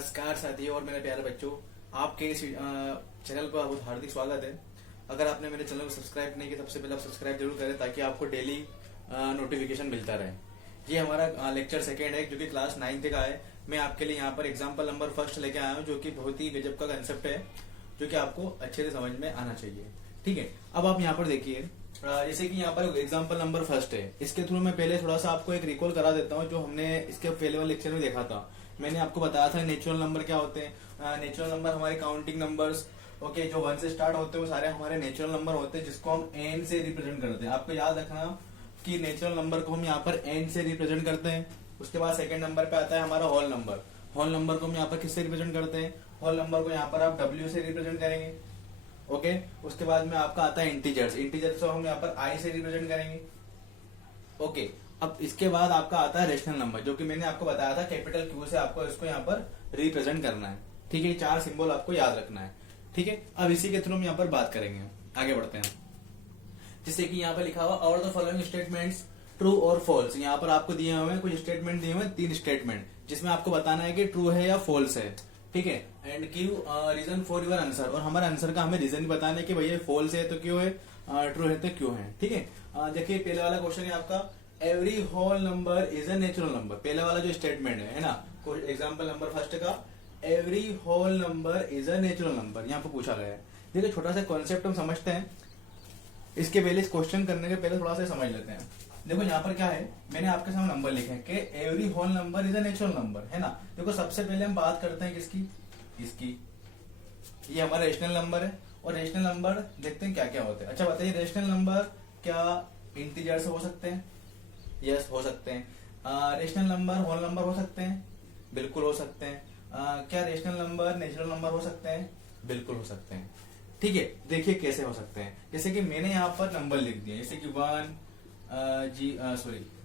नमस्कार साथियों और मेरे प्यारे बच्चों, आपके इस चैनल पर बहुत हार्दिक स्वागत है। अगर आपने मेरे चैनल को सब्सक्राइब नहीं किया, सबसे पहले आप सब्सक्राइब जरूर करें ताकि आपको डेली नोटिफिकेशन मिलता रहे। ये हमारा लेक्चर सेकेंड है जो कि क्लास 9th का है। मैं आपके लिए यहाँ पर एग्जाम्पल नंबर फर्स्ट लेके आया हूँ जो कि बहुत ही गजब का कंसेप्ट है जो कि आपको अच्छे से समझ में आना चाहिए। ठीक है, अब आप यहाँ पर देखिए, जैसे कि यहाँ पर एग्जाम्पल नंबर फर्स्ट है। इसके थ्रू मैं पहले थोड़ा सा आपको एक रिकॉल करा देता हूँ जो हमने इसके पहले वाले लेक्चर में देखा था। मैंने आपको बताया था नेचुरल नंबर क्या होते हैं। नेचुरल नंबर हमारे काउंटिंग नंबर्स, ओके, जो 1 से स्टार्ट होते हैं वो सारे हमारे नेचुरल नंबर होते हैं जिसको हम एन से रिप्रेजेंट करते हैं। आपको याद रखना कि नेचुरल नंबर को हम यहाँ पर एन से रिप्रेजेंट करते हैं। उसके बाद सेकंड नंबर पे आता है हमारा होल नंबर। होल नंबर को हम यहाँ पर किससे रिप्रेजेंट करते हैं? होल नंबर को यहाँ पर आप डब्ल्यू से रिप्रेजेंट करेंगे। ओके, उसके बाद में आपका आता है इंटीजर्स। इंटीजर्स को हम यहाँ पर आई से रिप्रेजेंट करेंगे। ओके, अब इसके बाद आपका आता है रेशनल नंबर जो कि मैंने आपको बताया था कैपिटल क्यू से आपको इसको यहाँ पर रिप्रेजेंट करना है। ठीक है, 4 सिंबल आपको याद रखना है। ठीक है, अब इसी के थ्रू हम यहाँ पर बात करेंगे। आगे बढ़ते हैं। जैसे कि यहाँ पर लिखा हुआ और द फॉलोइंग स्टेटमेंट्स ट्रू और फॉल्स। यहाँ पर आपको दिए हुए हैं कुछ स्टेटमेंट दिए हुए हैं, 3 स्टेटमेंट जिसमें आपको बताना है कि ट्रू है या फॉल्स है। ठीक है, and give reason for your answer. और हमारे आंसर का हमें रीजन बताना है कि भैया फॉल्स है तो क्यों है, ट्रू है तो क्यों है। ठीक है, देखिए पहले वाला क्वेश्चन है आपका, every whole number is a natural number. पहले वाला जो स्टेटमेंट है ना, एग्जाम्पल नंबर फर्स्ट का, every whole number is a natural number यहाँ पर पूछा गया है। देखिए छोटा सा कॉन्सेप्ट हम समझते हैं, इसके पहले इस क्वेश्चन करने के पहले थोड़ा सा समझ लेते हैं। देखो यहाँ पर क्या है, मैंने आपके सामने नंबर लिखे हैं कि every whole number is a natural number, है ना। देखो सबसे पहले हम बात करते हैं किसकी, इसकी। ये हमारा रेशनल नंबर है और रेशनल नंबर देखते हैं क्या क्या होते हैं। अच्छा बताइए, रेशनल नंबर क्या इंटीजर से हो सकते हैं? यस, हो सकते हैं। रेशनल नंबर होल नंबर हो सकते हैं? बिल्कुल हो सकते हैं। क्या रेशनल नंबर नेचुरल नंबर हो सकते हैं? बिल्कुल हो सकते हैं। ठीक है, देखिए कैसे हो सकते हैं। जैसे कि मैंने यहाँ पर नंबर लिख दिया, जैसे कि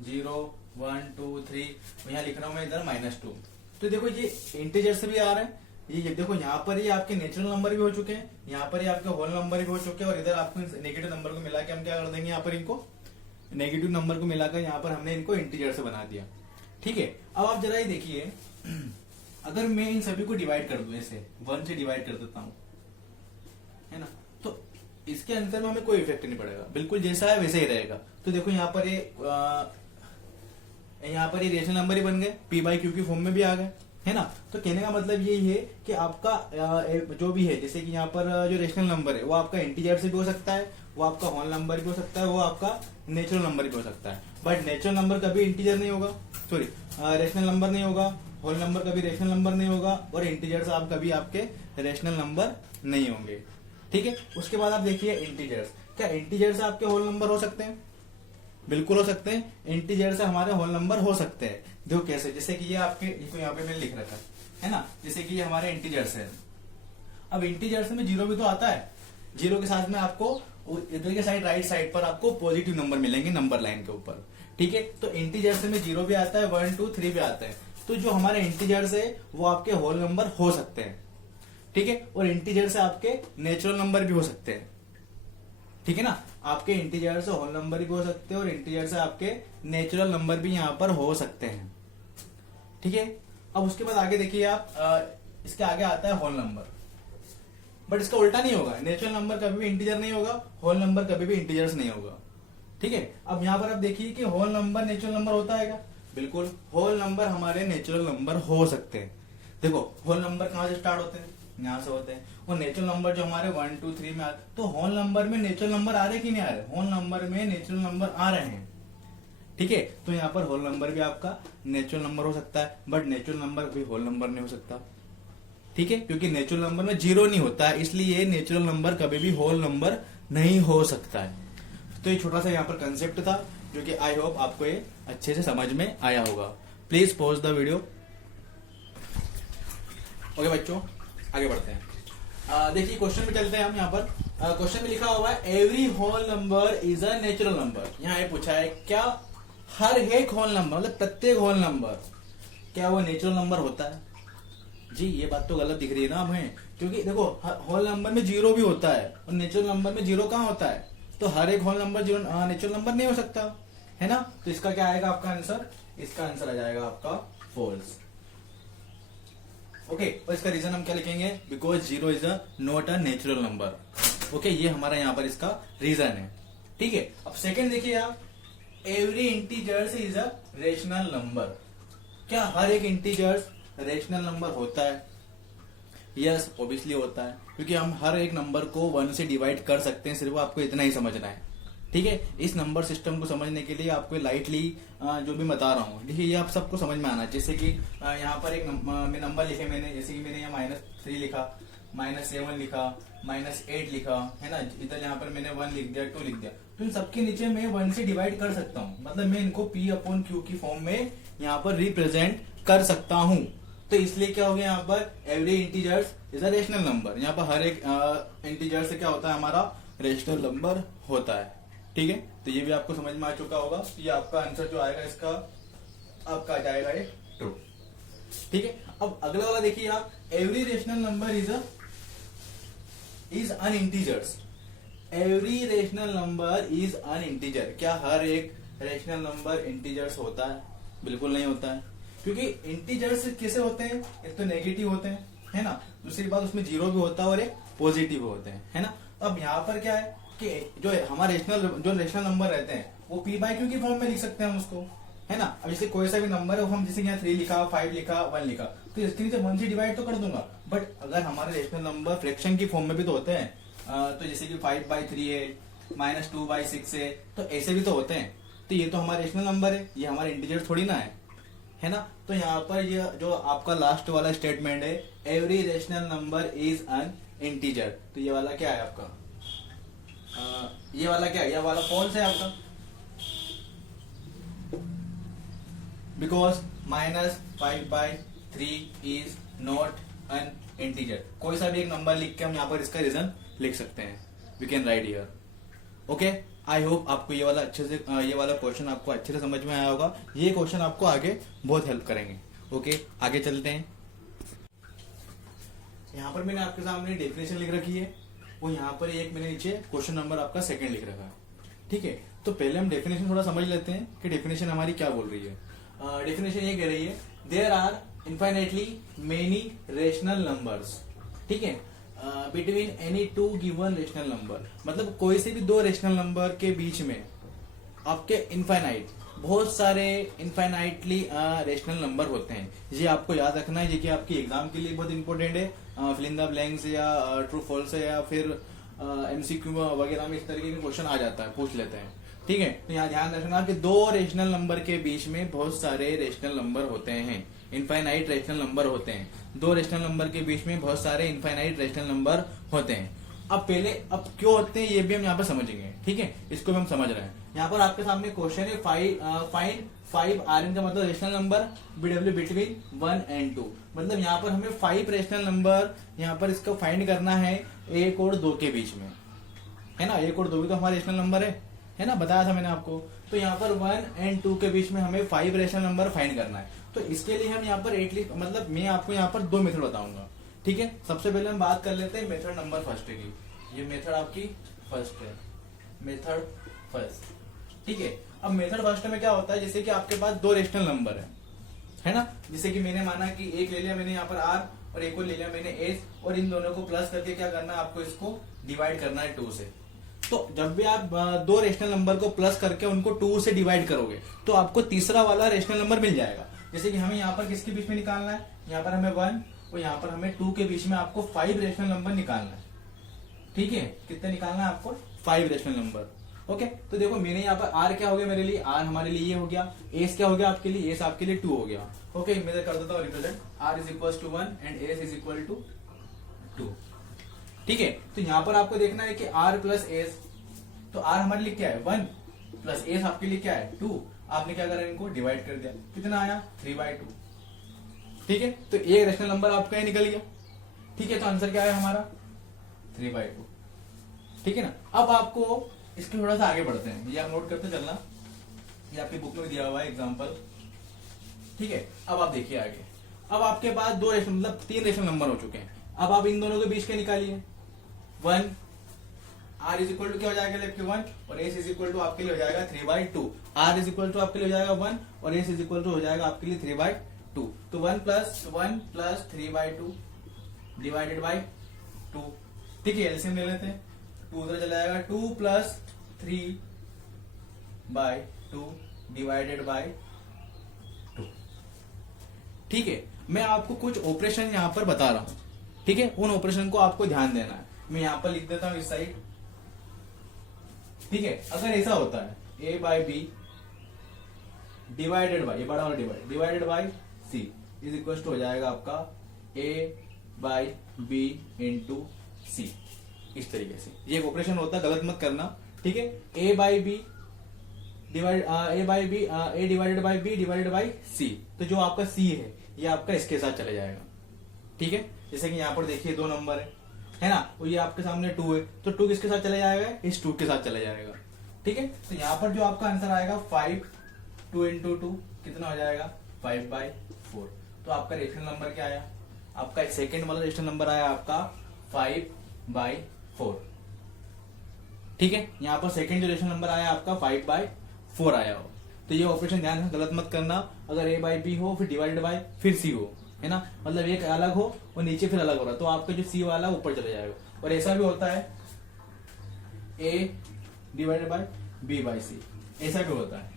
0 1 2 3, यहाँ लिख रहा हूं मैं इधर -2। तो देखो ये इंटीजर से भी आ रहा है। ये देखो यहाँ पर ही आपके नेचुरल नंबर भी हो चुके हैं, यहाँ पर ही आपके होल नंबर भी हो चुके हैं, और इधर आपको नेगेटिव नंबर को मिला के हम क्या कर देंगे, यहाँ पर इनको नेगेटिव नंबर को मिलाकर यहाँ पर हमने इनको इंटीजर से बना दिया। ठीक है, अब आप जरा ये देखिए, अगर मैं इन सभी को डिवाइड कर दूं, ऐसे 1 से डिवाइड कर देता हूं, है ना, तो इसके अंतर में हमें कोई इफेक्ट नहीं पड़ेगा, बिल्कुल जैसा है वैसे ही रहेगा। तो देखो यहाँ पर ये रेशनल नंबर ही बन गए, पी बाई क्यू की फॉर्म में भी आ गए, है ना। तो कहने का मतलब यही है कि आपका जो भी है, जैसे कि यहाँ पर जो रेशनल नंबर है वो आपका इंटीजर से भी हो सकता है, वो आपका होल नंबर भी हो सकता है, वो आपका नेचुरल नंबर भी हो सकता है। बट नेचुरल नंबर कभी इंटीजर नहीं होगा, सॉरी रेशनल नंबर नहीं होगा, होल नंबर कभी रेशनल नंबर नहीं होगा, और इंटीजर्स आप कभी आपके रेशनल नंबर नहीं होंगे। ठीक है, उसके बाद आप देखिए इंटीजर्स। क्या इंटीजर से आपके होल नंबर हो सकते हैं? बिल्कुल हो सकते हैं, इंटीजर से हमारे होल नंबर हो सकते हैं। देखो कैसे, जैसे कि ये आपके, इसको यहाँ पे मैंने लिख रखा है ना, जैसे कि ये हमारे इंटीजर्स है। अब इंटीजर्स में 0 भी तो आता है, 0 के साथ में आपको इधर के साइड राइट साइड पर आपको पॉजिटिव नंबर मिलेंगे नंबर लाइन के ऊपर। ठीक है, तो इंटीजर्स में 0 भी आता है, 1 2 3 भी आता है। तो जो हमारे इंटीजर्स है वो आपके होल नंबर हो सकते हैं। ठीक है, और इंटीजर से आपके नेचुरल नंबर भी हो सकते हैं। ठीक है ना, आपके इंटीजर से होल नंबर भी हो सकते हैं और इंटीजर से आपके नेचुरल नंबर भी यहां पर हो सकते हैं। ठीक है, अब उसके बाद आगे देखिए आप, इसके आगे आता है होल नंबर, बट इसका उल्टा नहीं होगा। नेचुरल नंबर कभी भी इंटीजर नहीं होगा, होल नंबर कभी भी इंटीजर्स नहीं होगा। ठीक है, अब यहां पर आप देखिए कि होल नंबर नेचुरल नंबर होता है क्या? बिल्कुल, होल नंबर हमारे नेचुरल नंबर हो सकते हैं। देखो होल नंबर कहां से स्टार्ट होते हैं? यहां से होते हैं। और नेचुरल नंबर जो हमारे 1 2 3 में आते, तो होल नंबर में नेचुरल नंबर आ रहे कि नहीं आ रहे? होल नंबर में नेचुरल नंबर आ रहे हैं। ठीक है, तो यहाँ पर होल नंबर भी आपका नेचुरल नंबर हो सकता है, बट नेचुरल नंबर भी होल नंबर नहीं हो सकता। ठीक है, क्योंकि नेचुरल नंबर में 0 नहीं होता है, इसलिए नेचुरल नंबर कभी भी होल नंबर नहीं हो सकता है। तो ये छोटा सा यहाँ पर कंसेप्ट था जो कि आई होप आपको ये अच्छे से समझ में आया होगा। Please pause the video. Okay बच्चों, आगे बढ़ते हैं। देखिए क्वेश्चन में चलते हैं हम। यहाँ पर क्वेश्चन में लिखा हुआ है every whole number is a natural number. यहाँ ये पूछा है क्या हर एक होल नंबर, मतलब प्रत्येक होल नंबर, क्या वो नेचुरल नंबर होता है? जी ये बात तो गलत दिख रही है ना हमें, क्योंकि देखो होल नंबर में 0 भी होता है और नेचुरल नंबर में 0 कहाँ होता है? तो हर एक होल नंबर नेचुरल नंबर नहीं हो सकता, है ना। तो इसका क्या आएगा आपका आंसर? इसका आंसर आ जाएगा आपका फॉल्स। ओके, और इसका रीजन हम क्या लिखेंगे, because zero is a not a natural number. Okay, ये हमारा यहाँ पर इसका रीजन है। ठीक है, अब सेकंड देखिए आप, every integers is a rational number. क्या हर एक इंटीजर्स रेशनल नंबर होता है? यस, ऑब्वियसली होता है, क्योंकि हम हर एक नंबर को 1 से डिवाइड कर सकते हैं, सिर्फ आपको इतना ही समझना है। ठीक है, इस नंबर सिस्टम को समझने के लिए आपको लाइटली जो भी बता रहा हूँ, देखिए ये आप सबको समझ में आना है। जैसे कि यहाँ पर एक नंबर लिखे मैंने, जैसे कि मैंने यहाँ -3 लिखा, -7 लिखा, -8 लिखा, है ना। इधर यहाँ पर मैंने 1 लिख दिया, 2 लिख दिया, तो इन सबके नीचे मैं 1 से डिवाइड कर सकता हूँ, मतलब मैं इनको P/Q की फॉर्म में यहाँ पर रिप्रेजेंट कर सकता हूँ। तो इसलिए क्या हो गया, यहाँ पर every integers is a rational number. यहाँ पर हर एक इंटीजर से क्या होता है, हमारा रेशनल नंबर होता है। ठीक है, तो ये भी आपको समझ में आ चुका होगा। ये आपका आंसर जो आएगा इसका, आपका आ जाएगा ये ट्रू। ठीक है, अब अगला वाला देखिए आप, every rational number is an integers. Every rational number is an integer. क्या हर एक रेशनल नंबर इंटीजर्स होता है? बिल्कुल नहीं होता है, क्योंकि इंटीजर्स कैसे होते हैं, एक तो नेगेटिव होते हैं, है ना, दूसरी बात उसमें जीरो भी होता है और एक पॉजिटिव होते हैं, है ना। अब यहाँ पर क्या है कि जो हमारे रेशनल नंबर रहते हैं वो P/Q की फॉर्म में लिख सकते हैं हम उसको, है ना। अब जैसे कोई सा भी नंबर है, हम जैसे यहाँ 3 लिखा, 5 लिखा, 1 लिखा, तो इसके नीचे 1 से डिवाइड तो कर दूंगा, बट अगर हमारे रेशनल नंबर फ्रैक्शन की फॉर्म में भी तो होते हैं, तो जैसे कि 5/3 है, -2/6 है, तो ऐसे भी तो होते हैं। तो ये तो हमारा रेशनल नंबर है, ये हमारे इंटीजर थोड़ी ना है ना। तो यहाँ पर ये जो आपका लास्ट वाला स्टेटमेंट है, every rational number is an integer, तो ये वाला क्या है आपका, ये वाला क्या है, ये वाला फॉल्स है आपका, because -5/3 is not an integer. कोई सा भी एक नंबर लिख के हम यहाँ पर इसका रीजन लिख सकते हैं, we can write here. Okay, I hope आपको ये वाला क्वेश्चन आपको अच्छे से समझ में आया होगा। ये क्वेश्चन आपको आगे बहुत हेल्प करेंगे। ओके, आगे चलते हैं। यहाँ पर मैंने आपके सामने डेफिनेशन लिख रखी है, वो यहाँ पर एक मैंने नीचे क्वेश्चन नंबर आपका सेकंड लिख रखा है। ठीक है, तो पहले हम डेफिनेशन थोड़ा समझ लेते हैं कि डेफिनेशन हमारी क्या बोल रही है। डेफिनेशन ये कह रही है, there are infinitely many rational numbers. ठीक है, between any two given rational number, मतलब कोई से भी दो रेशनल नंबर के बीच में आपके इनफाइनाइट, बहुत सारे इनफाइनाइटली रेशनल नंबर होते हैं। ये आपको याद रखना है, ये कि आपकी एग्जाम के लिए बहुत इंपॉर्टेंट है। फिल इन द ब्लैंक्स या ट्रू फॉल्स या फिर MCQ वगैरह में इस तरीके के क्वेश्चन आ जाता है, पूछ लेते हैं। ठीक है, तो यहाँ ध्यान रखना कि दो रेशनल नंबर के बीच में बहुत सारे रेशनल नंबर होते हैं, इनफाइनाइट रेशनल नंबर होते हैं। दो रेशनल नंबर के बीच में बहुत सारे इनफाइनाइट रेशनल नंबर होते हैं। अब क्यों होते हैं ये भी हम यहाँ पर समझेंगे। ठीक है, इसको भी हम समझ रहे हैं। यहाँ पर आपके सामने क्वेश्चन है, फाइंड 5 Rn का मतलब rational number BW between 1 and 2। मतलब यहाँ पर हमें 5 रेशनल नंबर यहाँ पर इसको फाइंड करना है 1 और 2 के बीच में, है ना। 1 और 2 भी तो हमारे रेशनल नंबर है ना, बताया था मैंने आपको। तो यहाँ पर 1 and 2 के बीच में हमें 5 रेशनल नंबर फाइंड करना है। तो इसके लिए हम यहाँ पर एटलीस्ट, मतलब मैं आपको यहाँ पर 2 मेथड बताऊंगा। ठीक है, सबसे पहले हम बात कर लेते हैं मेथड नंबर फर्स्ट की। ये मेथड आपकी फर्स्ट है, मेथड फर्स्ट। ठीक है, अब मेथड फर्स्ट में क्या होता है, जैसे कि आपके पास दो रेशनल नंबर है ना। जैसे कि मैंने माना कि एक ले लिया मैंने यहाँ पर R और एक को ले लिया मैंने S, और इन दोनों को प्लस करके क्या करना है, आपको इसको डिवाइड करना है 2 से। तो जब भी आप दो रेशनल नंबर को प्लस करके उनको 2 से डिवाइड करोगे तो आपको तीसरा वाला रेशनल नंबर मिल जाएगा। जैसे कि हमें यहाँ पर किसके बीच में निकालना है, यहाँ पर हमें 1 और यहाँ पर हमें 2 के बीच में आपको 5 रेशनल नंबर निकालना है। ठीक है, कितने निकालना है आपको, 5 रेशनल नंबर। ओके, तो देखो मैंने यहाँ पर R क्या हो गया मेरे लिए, R हमारे लिए ये हो गया, S क्या हो गया आपके लिए, S आपके लिए 2 हो गया। ओके, मैं कर देता हूँ represent, R is equal to 1 and S is equal to 2। ठीक है, तो यहाँ पर आपको देखना है कि R प्लस S, तो R हमारे लिए क्या है 1 प्लस S आपके लिए क्या है 2। आपने क्या करा, इनको डिवाइड कर दिया, कितना आया 3/2। ठीक है, तो एक रेशनल नंबर आपका ही निकल गया। ठीक है, तो आंसर क्या है हमारा 3/2। ठीक है ना। अब आपको इसके थोड़ा सा आगे बढ़ते हैं, ये आप नोट करते चलना, ये आपकी बुक में दिया हुआ है एग्जांपल। ठीक है, अब आप देखिए आगे। अब आपके पास दो रेशनल, मतलब 3 रेशनल नंबर हो चुके हैं। अब आप इन दोनों के बीच के निकालिए। 1 R इज इक्वल टू क्या हो जाएगा लेफ्ट के 1 और S इज इक्वल टू आपके लिए हो जाएगा 3/2। R इज इक्वल टू आपके लिए हो जाएगा 1 और S इज इक्वल टू हो जाएगा आपके लिए 2, तो 1+1+3/2 डिवाइडेड बाई 2। ठीक है, एलसीएम ले लेते हैं। 2 उधर चला जाएगा, 2+3/2 डिवाइडेड बाई 2। ठीक है, मैं आपको कुछ ऑपरेशन यहां पर बता रहा हूं। ठीक है, उन ऑपरेशन को आपको ध्यान देना है। मैं यहां पर लिख देता हूं इस साइड। ठीक है, अगर ऐसा होता है a/b डिवाइडेड बाई, ये बड़ा वाला divided by c is equal to हो जाएगा आपका a/b इंटू c। इस तरीके से ये एक ऑपरेशन होता है, गलत मत करना। ठीक है, a/b divided by b divided by c, तो जो आपका c है ये आपका इसके साथ चले जाएगा। ठीक है, जैसे कि यहाँ पर देखिए 2 नंबर है ना, तो ये आपके सामने 2 है, तो 2 किसके साथ चले जाएगा, इस 2 के साथ चले जाएगा। ठीक है, तो यहाँ पर जो आपका आंसर आएगा 5, 2 इंटू 2 कितना हो जाएगा 5/4। तो आपका रेशनल नंबर क्या आया, आपका सेकेंड वाला रेशनल नंबर आया आपका 5/4। ठीक है, यहाँ पर सेकेंड जो रेशनल नंबर आया आपका 5/4 आया हो। तो ये ऑपरेशन ध्यान से गलत मत करना। अगर a/b हो फिर डिवाइडेड बाय फिर c हो, है ना, मतलब एक अलग हो और नीचे फिर अलग हो रहा है, तो आपका जो c वाला ऊपर चले जाएगा। और ऐसा भी होता है a डिवाइडेड बाय b/c, ऐसा भी होता है।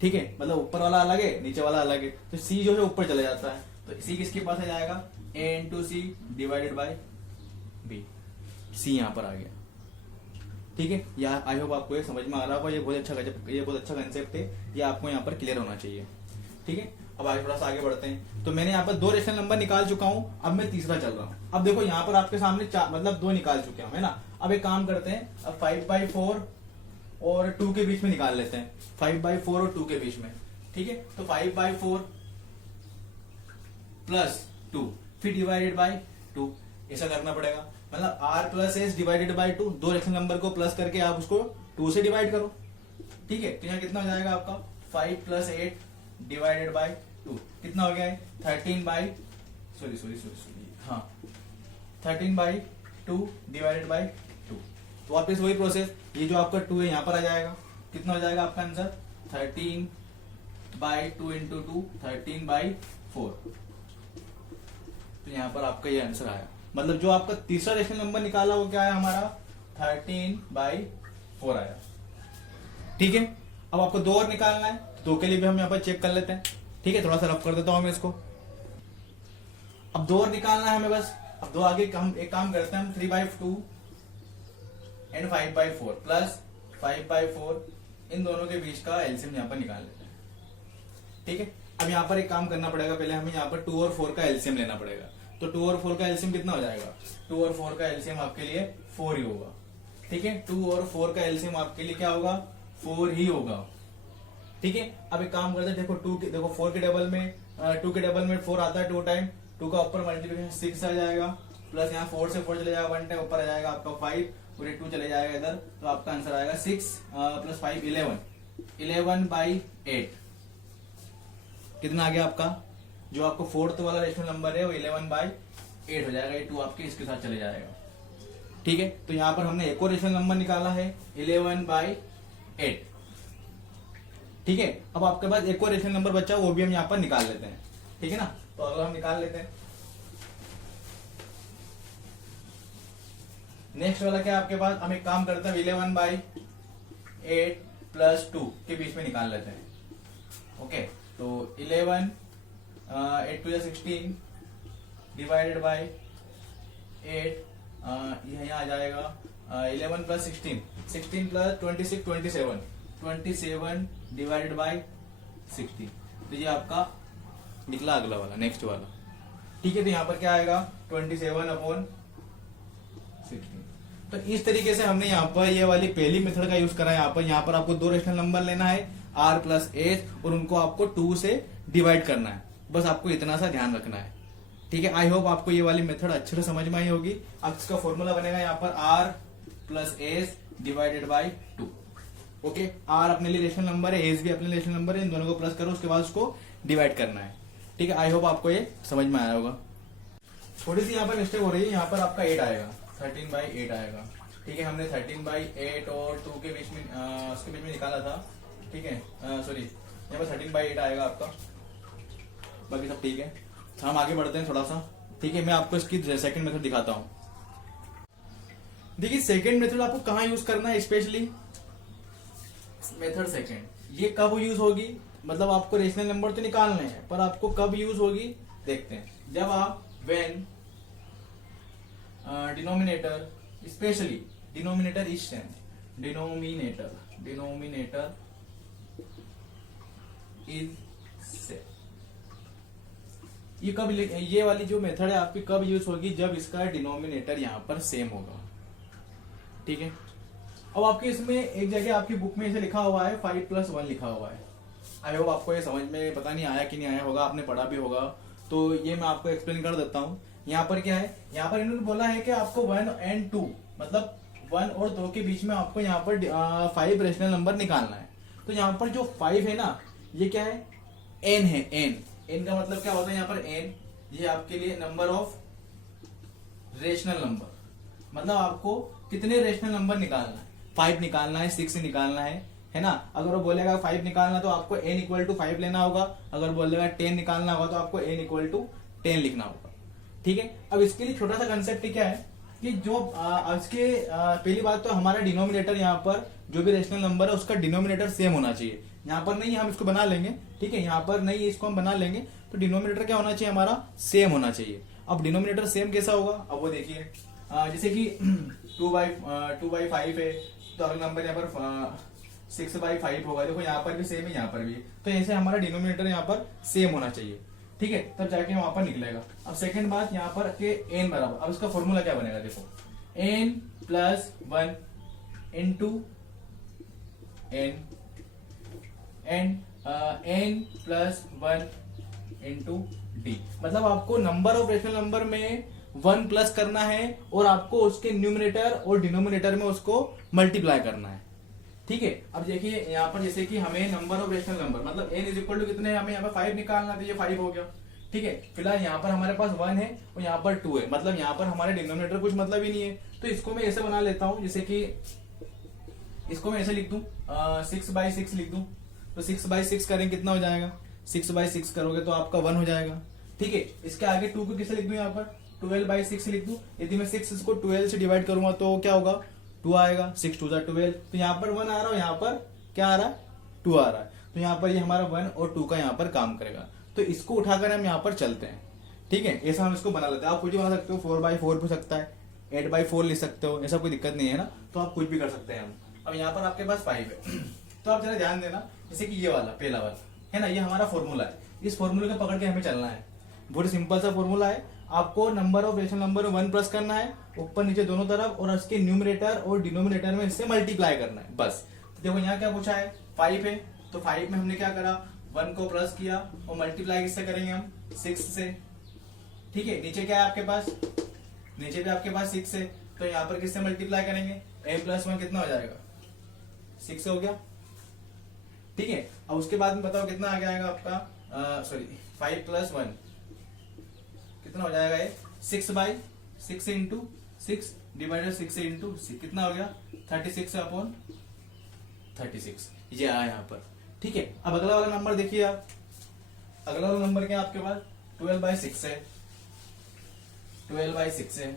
ठीक है, मतलब ऊपर वाला अलग है नीचे वाला अलग है, तो c जो है ऊपर चला जाता है, तो c किसके पास आ जाएगा a into c divided by b। c यहां पर आ गया। ठीक है, या आई होप आपको ये समझ में आ रहा होगा। ये बहुत अच्छा कंसेप्ट है, ये आपको यहाँ पर क्लियर होना चाहिए। ठीक है, अब आगे थोड़ा सा आगे बढ़ते हैं। तो मैंने यहाँ पर 2 रेशनल नंबर निकाल चुका हूं, अब मैं तीसरा चल रहा हूं। अब देखो यहाँ पर आपके सामने मतलब 2 निकाल चुके हैं, है ना। अब एक काम करते हैं, अब 5/4 और 2 के बीच में निकाल लेते हैं, 5/4 और 2 के बीच में। ठीक है, तो 5/4 प्लस 2 फिर डिवाइडेड बाई 2, ऐसा करना पड़ेगा। मतलब r+s divided by 2, 2 rational number को प्लस करके आप उसको 2 से डिवाइड करो। ठीक है, तो यहाँ कितना हो जाएगा आपका 5 + 8 डिवाइडेड बाई 2 कितना हो गया है 13/2 डिवाइडेड बाई 2। तो वापस वही प्रोसेस, ये जो आपका 2 है यहाँ पर आ जाएगा, कितना हो जाएगा आपका आंसर 13/2 इंटू 2 13/4। तो यहाँ पर आपका ये आंसर आया। मतलब जो आपका तीसरा रेशनल नंबर निकाला वो क्या है हमारा 13/4 आया। ठीक है, अब आपको 2 और निकालना है, तो 2 के लिए भी हम यहाँ पर चेक कर लेते हैं। ठीक है, थोड़ा सा रफ कर देता हूं मैं इसको। अब 2 और निकालना है हमें बस। अब 2 आगे हम एक काम करते हैं, हम 3/2 एंड 5/4 प्लस 5/4 इन दोनों के बीच का एलसीएम यहाँ पर निकाल लेते हैं। ठीक है, अब यहाँ पर एक काम करना पड़ेगा, पहले हमें यहाँ पर 2 और 4 का एलसीएम लेना पड़ेगा। तो 2 और 4 का एलसीएम कितना हो जाएगा, 2 और 4 का एलसीएम आपके लिए 4 ही होगा। ठीक है, 2 और 4 का एलसीएम आपके लिए क्या होगा 4 ही होगा। ठीक है, अब एक काम करते हैं, देखो 4 के डबल में 2 के डबल में 4 आता है 2 टाइम, 2 का ऊपर मल्टीप्लिकेशन 6 आ जाएगा, प्लस यहाँ 4 से 4 चले जाएगा 1 टाइम, ऊपर आ जाएगा आपका 5 और ये 2 चले जाएगा इधर, तो आपका आंसर आएगा 6 + 5 11/8। कितना आ गया आपका, जो आपको 4th वाला रेशनल नंबर है वो 11/8 हो जाएगा। ये 2 आपके इसके साथ चले जाएगा। ठीक है, तो यहाँ पर हमने एक और रेशनल नंबर निकाला है 11/8। ठीक है, अब आपके पास एक और रेशनल नंबर बचा वो भी हम यहाँ पर निकाल लेते हैं। ठीक है ना, तो अगर हम निकाल लेते हैं, नेक्स्ट वाला क्या है आपके पास, हम एक काम करते हैं 11/8 प्लस 2 के बीच में निकाल लेते हैं। ओके, तो 11 8 2 16 डिवाइडेड बाई 8, यहाँ आ जाएगा 11 + 16 16 + 26 27 डिवाइडेड बाई 16। तो ये आपका निकला अगला वाला, नेक्स्ट वाला। ठीक है, तो यहाँ पर क्या आएगा 27/16। तो इस तरीके से हमने यहाँ पर ये वाली पहली मेथड का यूज करा है। यहाँ पर आपको 2 रेशनल नंबर लेना है r+s और उनको आपको 2 से डिवाइड करना है। बस आपको इतना सा ध्यान रखना है। ठीक है, आई होप आपको ये वाली मेथड अच्छे से समझ में आई होगी। अब इसका फॉर्मूला बनेगा यहाँ पर r+s divided by 2। Okay, r अपने लिए रेशनल नंबर है, s भी अपने लिए रेशनल नंबर है, इन दोनों को प्लस करो, उसके बाद उसको डिवाइड करना है। ठीक है, आई होप आपको ये समझ में आया होगा। थोड़ी सी यहाँ पर मिस्टेक हो रही है, यहाँ पर आपका 8 आएगा 13/8 आएगा। ठीक है, हमने 13/8 और 2 के बीच में उसके बीच में निकाला था। ठीक है, सॉरी, यहाँ पर 13/8 आएगा आपका, बाकी सब ठीक है। तो हम आगे बढ़ते हैं थोड़ा सा, ठीक है। मैं आपको इसकी सेकंड मेथड दिखाता हूँ। देखिए सेकंड मेथड आपको कहाँ यूज करना है, स्पेशली मेथड सेकंड ये कब यूज होगी, मतलब आपको रेशनल नंबर तो निकालने हैं पर आपको कब यूज होगी देखते हैं। जब आप when denominator, specially denominator is same, denominator is same, ये कब, ये वाली जो मेथड है आपकी कब यूज होगी, जब इसका डिनोमिनेटर यहां पर सेम होगा, ठीक है। अब आपके इसमें एक जगह आपकी बुक में इसे लिखा हुआ है 5 + 1 लिखा हुआ है। आई होप आपको ये समझ में पता नहीं आया कि नहीं आया होगा, आपने पढ़ा भी होगा, तो ये मैं आपको एक्सप्लेन कर देता हूँ। यहाँ पर क्या है, यहाँ पर इन्होंने बोला है कि आपको 1 और 2 मतलब 1 और 2 के बीच में आपको यहाँ पर 5 रेशनल नंबर निकालना है। तो यहाँ पर जो 5 है ना, ये क्या है, n है। n का मतलब क्या होता है यहाँ पर n, ये आपके लिए नंबर ऑफ रेशनल नंबर, मतलब आपको कितने रेशनल नंबर निकालना है, 5 निकालना है, 6 निकालना है ना। अगर वो बोलेगा 5 निकालना तो आपको n = 5 लेना होगा, अगर बोलेगा 10 निकालना होगा तो आपको n = 10 लिखना होगा, ठीक है। अब इसके लिए छोटा सा कंसेप्ट क्या है कि जो इसके पहली बात तो हमारा डिनोमिनेटर यहाँ पर जो भी रेशनल नंबर है उसका डिनोमिनेटर सेम होना चाहिए। यहाँ पर नहीं, हम इसको बना लेंगे, ठीक है, यहाँ पर नहीं, इसको हम बना लेंगे। तो डिनोमिनेटर क्या होना चाहिए, हमारा सेम होना चाहिए। अब डिनोमिनेटर सेम कैसा होगा, अब वो देखिए, जैसे कि 2/5 है तो अगला नंबर यहाँ पर 6/5 होगा। देखो यहाँ पर भी सेम है, यहाँ पर भी, तो ऐसे हमारा डिनोमिनेटर यहाँ पर सेम होना चाहिए, ठीक है, तब जाके वहां पर निकलेगा। अब सेकंड बात यहाँ पर के n बराबर, अब इसका फॉर्मूला क्या बनेगा, देखो n + 1 * n n + 1 * d, मतलब आपको नंबर ऑफ रेशनल नंबर में 1 प्लस करना है और आपको उसके न्यूमरेटर और डिनोमिनेटर में उसको मल्टीप्लाई करना है, ठीक है। अब देखिए यहाँ पर जैसे कि हमें नंबर ऑफ रेशनल नंबर मतलब n = कितने, हमें यहाँ पर 5 निकालना, तो ये 5 हो गया, ठीक है। फिलहाल यहाँ पर हमारे पास 1 है और यहाँ पर 2 है, मतलब यहाँ पर हमारे डिनोमिनेटर कुछ मतलब ही नहीं है। तो इसको मैं ऐसे बना लेता हूँ, जैसे कि इसको मैं ऐसे लिख दूं, 6/6 लिख दूं। तो 6/6 करें कितना हो जाएगा, 6/6 करोगे तो आपका 1 हो जाएगा, ठीक है। इसके आगे 2 को किसे लिख दूं, यहाँ पर 12/6 लिख दूं। यदि मैं 6 को 12 से डिवाइड करूंगा तो क्या होगा, 2 आएगा, 6 2 12। तो यहाँ पर 1 आ रहा है, यहाँ पर क्या आ रहा है, 2 आ रहा है। तो यहाँ पर ये हमारा 1 और 2 का यहाँ पर काम करेगा। तो इसको उठाकर हम यहाँ पर चलते हैं, ठीक है, ऐसा हम इसको बना लेते हैं। आप कुछ भी बना सकते हो, 4/4 भी सकता है, 8/4 लिख सकते हो, ऐसा कोई दिक्कत नहीं है ना, तो आप कुछ भी कर सकते हैं हम। अब यहाँ पर आपके पास 5 है तो आप जरा ध्यान देना, जैसे कि ये वाला पहला वाला है ना, ये हमारा फॉर्मूला है, इस फॉर्मूले को पकड़ के हमें चलना है। बहुत सिंपल सा फॉर्मूला है, आपको नंबर ऑफ रेशनल नंबर में 1 प्लस करना है ऊपर नीचे दोनों तरफ, और उसके न्यूमरेटर और डिनोमिनेटर में इससे मल्टीप्लाई करना है, बस। तो देखो यहाँ क्या पूछा है, 5 है, तो 5 में हमने क्या करा, 1 को प्लस किया और मल्टीप्लाई किससे करेंगे हम, 6 से, ठीक है। नीचे क्या है आपके पास, नीचे भी आपके पास 6 है, तो यहाँ पर किससे मल्टीप्लाई करेंगे, n + 1 कितना हो जाएगा, 6 हो गया, ठीक है। अब उसके बाद में बताओ कितना आ जाएगा आपका, सॉरी 5 + 1 कितना हो जाएगा, ये 6/6 * 6 डिवाइडेड 6 * 6 कितना हो गया, 36/36 ये आया यहाँ पर, ठीक है। अब अगला वाला नंबर देखिए आप, अगला वाला नंबर क्या है आपके पास, 12/6 है, 12/6 है,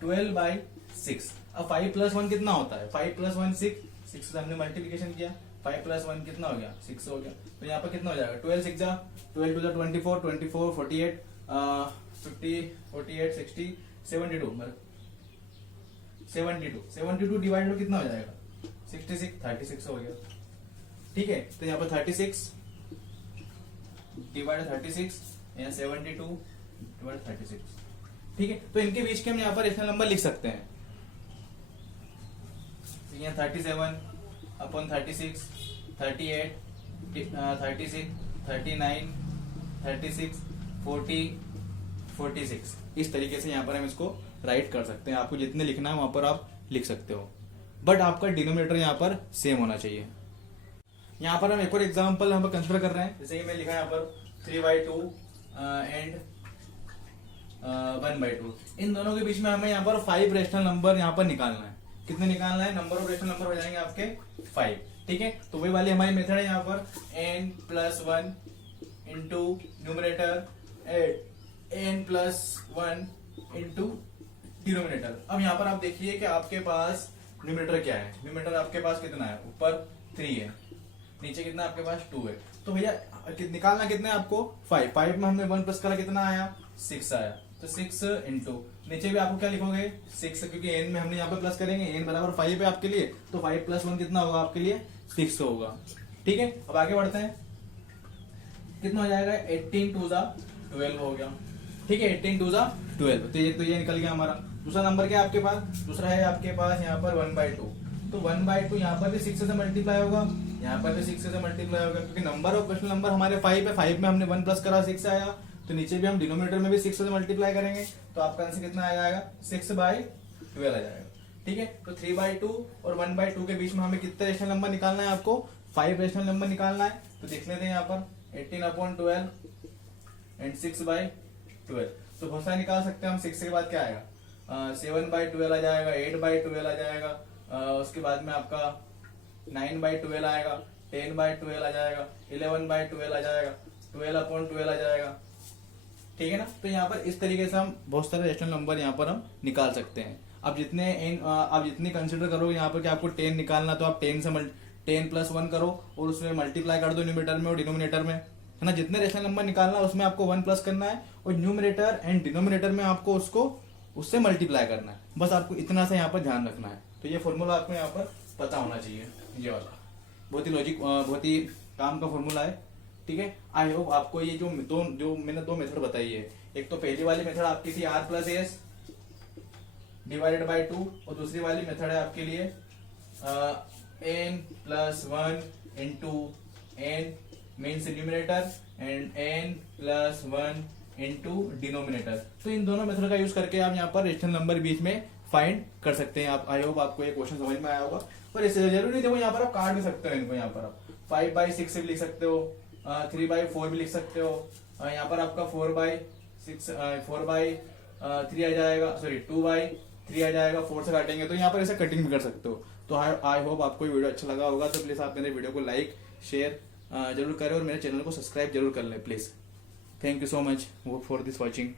12/6। अब 5 + 1 कितना होता है, 5 + 1 6 से हमने मल्टीप्लिकेशन किया, 5 + 1 कितना हो गया, 6 हो गया। तो यहाँ पर कितना हो जाएगा, 12 6 जा 12 2 24 24 48 50 48 60 72 72 डिवाइड कितना हो जाएगा, 66 36 हो गया, ठीक है। तो यहाँ पर 36 डिवाइड 36 यहाँ 72 डिवाइड 36, ठीक है। तो इनके बीच के हम यहाँ पर रेशनल नंबर लिख सकते हैं, यहाँ 37/36 38 36 39 36 40 46 इस तरीके से यहाँ पर हम इसको राइट कर सकते हैं। आपको जितने लिखना है वहां पर आप लिख सकते हो, बट आपका डिनोमिनेटर यहाँ पर सेम होना चाहिए। यहाँ पर हम एक और एग्जांपल हम कंसिडर कर रहे हैं, जैसे कि मैं लिखा है यहाँ पर 3/2 एंड 1/2। इन दोनों के बीच में हमें यहाँ पर 5 रेशनल नंबर यहाँ पर निकालना है। कितने निकालना है, नंबर ऑफ रेशनल नंबर हो जाएंगे आपके 5, ठीक है। तो वही वाली हमारी मेथड है यहाँ पर n + 1 into numerator n plus one into denominator. अब यहाँ पर आप देखिए कि आपके पास न्यूमरेटर क्या है। न्यूमरेटर आपके पास कितना है, ऊपर 3 है, नीचे कितना आपके पास 2 है। तो भैया निकालना कितना है आपको 5। 5 में हमने 1 प्लस करा, कितना आया 6 आया। तो 6 इंटू नीचे भी आपको क्या लिखोगे 6, क्योंकि एन में हमने यहाँ पे प्लस करेंगे, एन बराबर 5 है आपके लिए, तो 5 प्लस 1 कितना होगा आपके लिए 6 होगा। ठीक है, अब आगे बढ़ते हैं, कितना हो जाएगा 18 टू ज़ा 12 हो गया। ठीक है, 18 टू ज़ा 12, तो ये निकल गया हमारा। दूसरा नंबर क्या है आपके पास, दूसरा है आपके पास यहाँ पर 1/2। तो 1/2 यहाँ पर भी 6 से मल्टीप्लाई होगा, यहाँ पर भी 6 से मल्टीप्लाई होगा, क्योंकि नंबर ऑफ क्वेश्चन नंबर हमारे 5 है। 5 में हमने 1 प्लस करा 6 आया, तो नीचे भी हम डिनोमिनेटर में भी 6 से मल्टीप्लाई करेंगे, तो आपका आंसर कितना आ जाएगा 6/12 आ जाएगा। ठीक है, तो 3/2 और 1/2 के बीच में हमें कितना रेशनल नंबर निकालना है, आपको 5 रेशनल नंबर निकालना है। तो देख लेते हैं यहाँ पर 18/12 एंड 6/12। तो बहुत सारे निकाल सकते हैं हम। 6 के बाद क्या आएगा 7/12 आ जाएगा, 8/12 आ जाएगा, उसके बाद में आपका 9/12 आएगा, 10/12 आ जाएगा, 11/12 आ जाएगा, 12/12 आ जाएगा। ठीक है ना। तो यहाँ पर इस तरीके से हम बहुत सारे रेशनल नंबर यहाँ पर हम निकाल सकते हैं। अब जितने कंसिडर करोगे यहाँ पर कि आपको 10 निकालना, तो आप 10 प्लस 1 करो और उसमें मल्टीप्लाई कर दो न्यूमरेटर में और डिनोमिनेटर में, है ना। जितने रेशनल नंबर निकालना उसमें आपको 1 प्लस करना है और न्यूमरेटर एंड डिनोमिनेटर में आपको उससे मल्टीप्लाई करना है। बस आपको इतना सा यहाँ पर ध्यान रखना है। तो ये फॉर्मूला आपको यहाँ पर पता होना चाहिए, ये वाला बहुत ही काम का फॉर्मूला है। ठीक है, आई होप आपको ये जो मैंने दो मेथड बताई है, एक तो पहली वाली मेथड आपकी थी r plus S divided by 2, और दूसरी वाली मेथड है आपके लिए n plus 1 into n means numerator and n plus 1 into denominator. तो इन दोनों मेथड का यूज करके आप यहाँ पर रेशनल नंबर बीच में फाइंड कर सकते हैं। आप आई होप आपको ये क्वेश्चन समझ में आया होगा। पर इससे जरूरी नहीं, देखो यहाँ पर आप काट भी सकते हो इनको। यहाँ पर आप 5/6 से भी लिख सकते हो, 3/4 भी लिख सकते हो, यहाँ पर आपका 4/3 आ जाएगा, सॉरी 2/3 आ जाएगा, 4 से काटेंगे तो यहाँ पर ऐसे कटिंग भी कर सकते हो। तो आई होप आपको ये वीडियो अच्छा लगा होगा। तो प्लीज आप मेरे वीडियो को लाइक शेयर जरूर करें और मेरे चैनल को सब्सक्राइब जरूर कर लें please. Thank you so much for this watching.